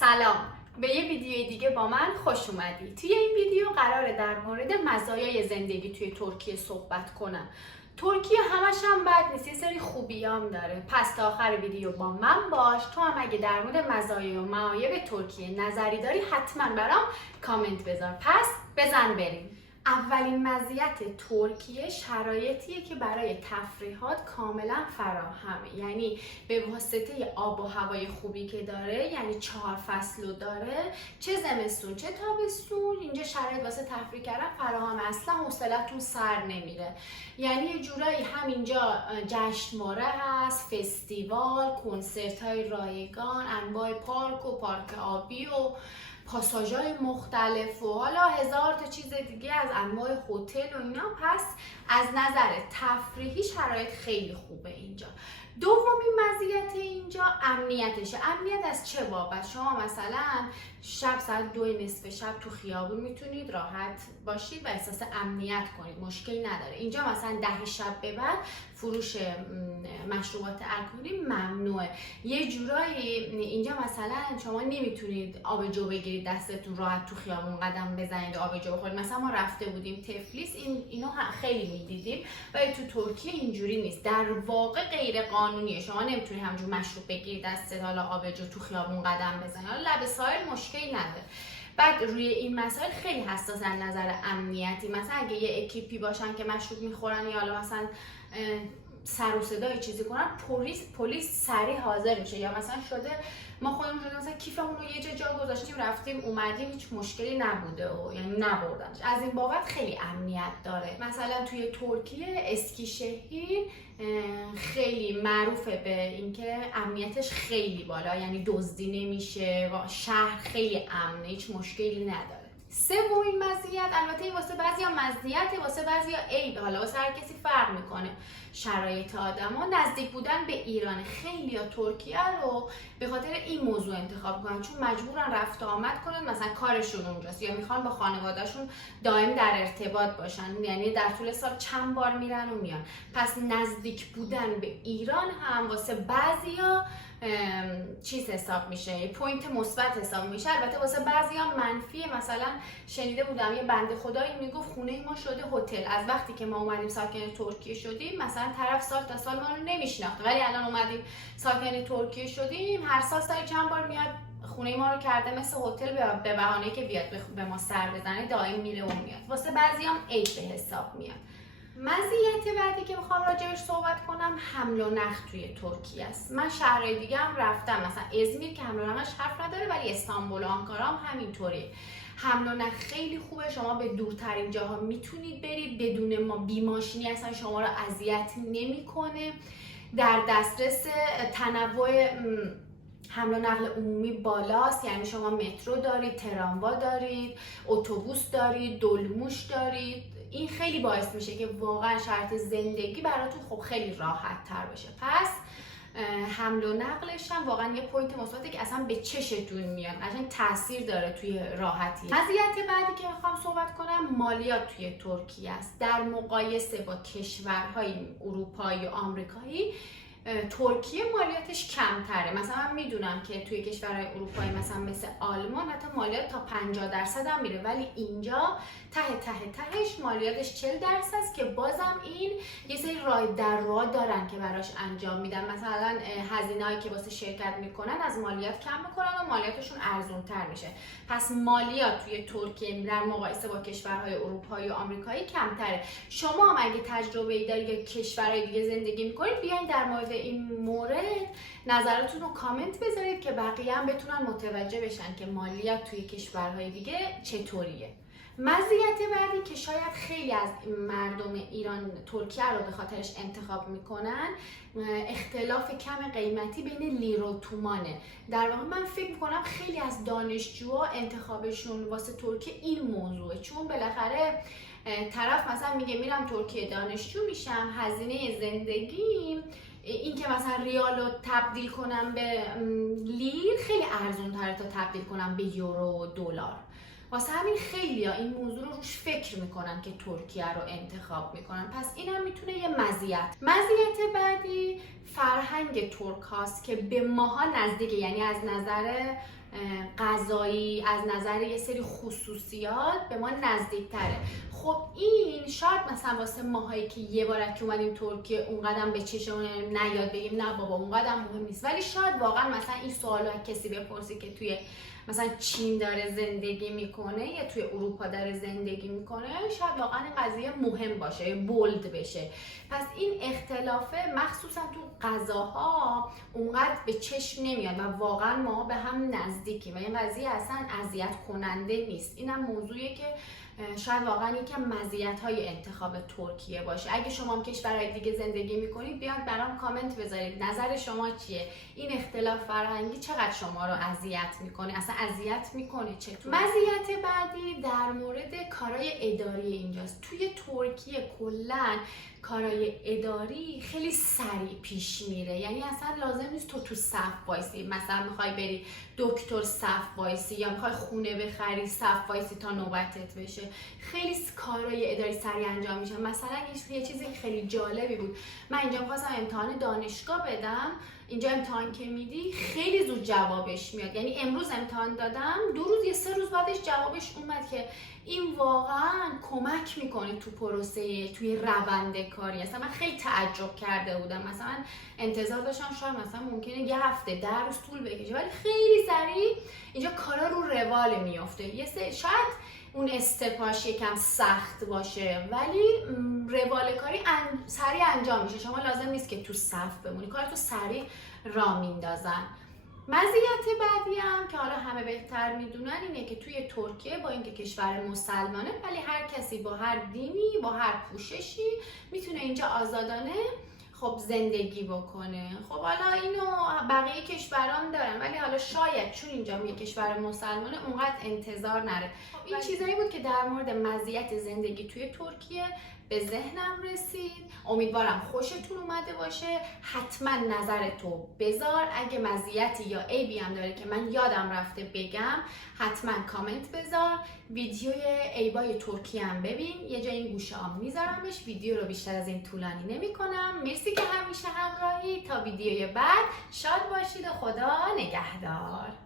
سلام، به یه ویدیوی دیگه با من خوش اومدی. توی این ویدیو قراره در مورد مزایای زندگی توی ترکیه صحبت کنم. ترکیه همش هم بد نیست، یه سری خوبیام داره. پس تا آخر ویدیو با من باش. تو هم اگه در مورد مزایا و معایب ترکیه نظری داری حتما برام کامنت بذار. پس بزن بریم. اولین مزیت ترکیه شرایطیه که برای تفریحات کاملا فراهمه. یعنی به واسطه آب و هوای خوبی که داره، یعنی 4 فصل داره، چه زمستون چه تابستون، اینجا شرایط واسه تفریح کردن فراهمه. اصلا حوصلتون سر نمیره. یعنی یه جورایی همینجا جشنواره هست، فستیوال، کنسرت های رایگان، انواع پارک و پارک آبی و پاساژهای مختلف و حالا هزار تا چیز دیگه از انواع هتل و اینا. پس از نظر تفریحی شرایط خیلی خوبه اینجا. دومین مزیت اینجا امنیتشه. امنیت از چه بابت؟ شما مثلا شب ساعت 2 نصف شب تو خیابون میتونید راحت باشید و احساس امنیت کنید، مشکلی نداره. اینجا مثلا 10 شب به بعد فروش مشروبات الکلی ممنوعه. یه جورایی اینجا مثلا شما نمیتونید آبجو بگیرید دستتون راحت تو خیابون قدم بزنید و آبجو بخورید. مثلا ما رفته بودیم تفلیس، اینو خیلی میدیدیم، ولی تو ترکیه اینجوری نیست. در واقع غیر قانونیه، شما نمیتونید همجور مشروب بگیرید دستت، حالا آبجو تو خیابون قدم بزنید. حالا لب ساحل مشکلی نداره. بعد روی این مسائل خیلی حساس از نظر امنیتی. مثلا اگه یه اکیپی باشن که مشروب میخورن یا حالا مثلا سر و صدای چیزی کنن، پلیس سریع حاضر میشه. یا مثلا شده ما خودمون شده مثلا کیفمون رو یه جا گذاشتیم رفتیم اومدیم هیچ مشکلی نبوده و یعنی نبردنش. از این بابت خیلی امنیت داره. مثلا توی ترکیه اسکیشهیر خیلی معروفه به اینکه امنیتش خیلی بالا، یعنی دزدی نمیشه و شهر خیلی امنه، هیچ مشکلی نداره. سومین مزیت، البته این واسه بعضیا مزیته واسه بعضیا عیب، حالا واسه هر کسی فرق میکنه شرایط آدما. نزدیک بودن به ایران. خیلیا ترکیه رو به خاطر این موضوع انتخاب میکنن، چون مجبورن رفت و آمد کنن، مثلا کارشون اونجاست یا میخوان با خانوادهشون دائم در ارتباط باشن، یعنی در طول سال چند بار میرن و میان. پس نزدیک بودن به ایران هم واسه بعضیا چیز حساب میشه، پوینت مثبت حساب میشه. البته واسه بعضیا منفیه. مثلا شنیده بودم یه بنده خدایی میگفت خونه ما شده هتل. از وقتی که ما اومدیم ساکن ترکیه شدیم، مثلا طرف سال تا سال ما رو نمیشناخت، ولی الان اومدیم ساکن ترکیه شدیم، هر سال سال چند بار میاد خونه ما رو کرده مثل هتل، به بهانه‌ای که بیاد به ما سر بزنه دائم میره و میاد. واسه بعضیام عیب به حساب میاد. مزیت بعدی که میخوام راجعش صحبت کنم حمل و نقل توی ترکیه است. من شهرهای دیگه هم رفتم، مثلا ازمیر که حمل و نقلش حرف نداره، ولی استانبول و آنکارا هم همینطوریه. حمل و نقل خیلی خوبه، شما به دورترین جاها میتونید برید بدون بی ماشینی، اصلا شما رو اذیت نمیکنه. در دسترس تنوع حمل و نقل عمومی بالاست، یعنی شما مترو دارید، تراموا دارید، اتوبوس دارید، دلموش دارید. این خیلی باعث میشه که واقعا شرط زندگی براتون خب خیلی راحت تر بشه. پس حمل و نقلش هم واقعا یه پوینت مثبته که اصلا به چشتون میاد، قشنگ تاثیر داره توی راحتی. مزیت بعدی که میخوام صحبت کنم مالیات توی ترکیه است. در مقایسه با کشورهای اروپایی و آمریکایی، ترکیه مالیاتش کمتره. مثلا من میدونم که توی کشورهای اروپایی مثل آلمان حتی مالیات تا 50% هم میره، ولی اینجا تهش مالیاتش 40% است که بازم این یه سری راه در راه دارن که براش انجام میدن. مثلا هزینه‌ای که واسه شرکت میکنن از مالیات کم میکنن و مالیاتشون ارزونتر میشه. پس مالیات توی ترکیه در مقایسه با کشورهای اروپایی و آمریکایی کمتره. شما هم اگه تجربه‌ای دارید یا کشورهای دیگه زندگی میکنید، بیاین در مورد این مورد نظراتتون رو کامنت بذارید که بقیه هم بتونن متوجه بشن که مالیات توی کشورهای دیگه چطوریه. مزیت بعدی که شاید خیلی از مردم ایران ترکیه رو به خاطرش انتخاب میکنن، اختلاف کم قیمتی بین لیره و تومانه. در واقع من فکر میکنم خیلی از دانشجوها انتخابشون واسه ترکیه این موضوعه، چون بالاخره طرف مثلا میگه میرم ترکیه دانشجو میشم، هزینه زندگیم این که مثلا ریال رو تبدیل کنم به لیر خیلی ارزون تره تا تبدیل کنم به یورو و دلار. واسه همین خیلیا این موضوع رو روش فکر میکنن که ترکیه رو انتخاب میکنن. پس این هم میتونه یه مزیت بعدی فرهنگ ترک هاست که به ماها نزدیکه، یعنی از نظر غذایی، از نظر یه سری خصوصیات به ما نزدیکتره. خب این شاید مثلا واسه ماهایی که یه بار که اومدیم ترکیه اونقدر به چشمون نیاد بگیم نه بابا اونقدر مهم نیست، ولی شاید واقعا مثلا این سوالو کسی بپرسی که توی مثلا چین داره زندگی میکنه یا توی اروپا داره زندگی میکنه، شاید واقعا این قضیه مهم باشه، بولد بشه. پس این اختلافه مخصوصا تو غذاها اونقدر به چشم نمیاد و واقعا ما به هم نزدیکیم و این قضیه اصلا اذیت کننده نیست. اینم موضوعیه که شاید واقعا یکم مزیت‌های انتخاب ترکیه باشه. اگه شما هم کشورهای دیگه زندگی میکنید بیاد برام کامنت بذارید نظر شما چیه، این اختلاف فرهنگی چقدر شما رو اذیت میکنه، اصلا اذیت میکنه چطور؟ مزیت بعدی در مورد کارهای اداری اینجاست. توی ترکیه کلا کارهای اداری خیلی سریع پیش میره، یعنی اصلا لازم نیست تو صف وایسی، مثلا میخوای بری دکتر صف وایسی یا میخوای خونه بخری صف وایسی تا نوبتت بشه. خیلی کارهای اداری سریع انجام میشه. مثلا یه چیزی خیلی جالبی بود، من اینجا میخواستم امتحان دانشگاه بدم، اینجا امتحان که میدی خیلی زود جوابش میاد، یعنی امروز امتحان دادم 2 روز یا 3 روز بعدش جوابش اومد که این واقعا کمک میکنه تو پروسه، توی روند کاری. اصلا من خیلی تعجب کرده بودم، مثلا انتظار داشتم شاید مثلا ممکنه یه هفته 10 روز طول بکشه، ولی خیلی سریع اینجا کارا رو روال میافته. شاید اون استپاش یکم سخت باشه ولی روال کاری سریع انجام میشه، شما لازم نیست که تو صف بمونی، کارتو سریع راه میندازن. مزیت بعدی هم که حالا همه بهتر میدونن اینه که توی ترکیه با اینکه کشور مسلمانه ولی هر کسی با هر دینی با هر پوششی میتونه اینجا آزادانه خب زندگی بکنه. خب حالا اینو بقیه کشوران دارن ولی حالا شاید چون اینجا یه کشور مسلمانه اونقدر انتظار نره. این چیزایی بود که در مورد مزیت زندگی توی ترکیه به ذهنم رسید. امیدوارم خوشتون اومده باشه. حتما نظرتو بذار، اگه مزیتی یا عیبی هم داره که من یادم رفته بگم حتما کامنت بذار. ویدیوی عیبای ترکیه هم ببین، یه جای این گوشه هم میذارمش. ویدیو رو بیشتر از این طولانی نمی کنم. مرسی که همیشه همراهی. تا ویدیوی بعد شاد باشید و خدا نگهدار.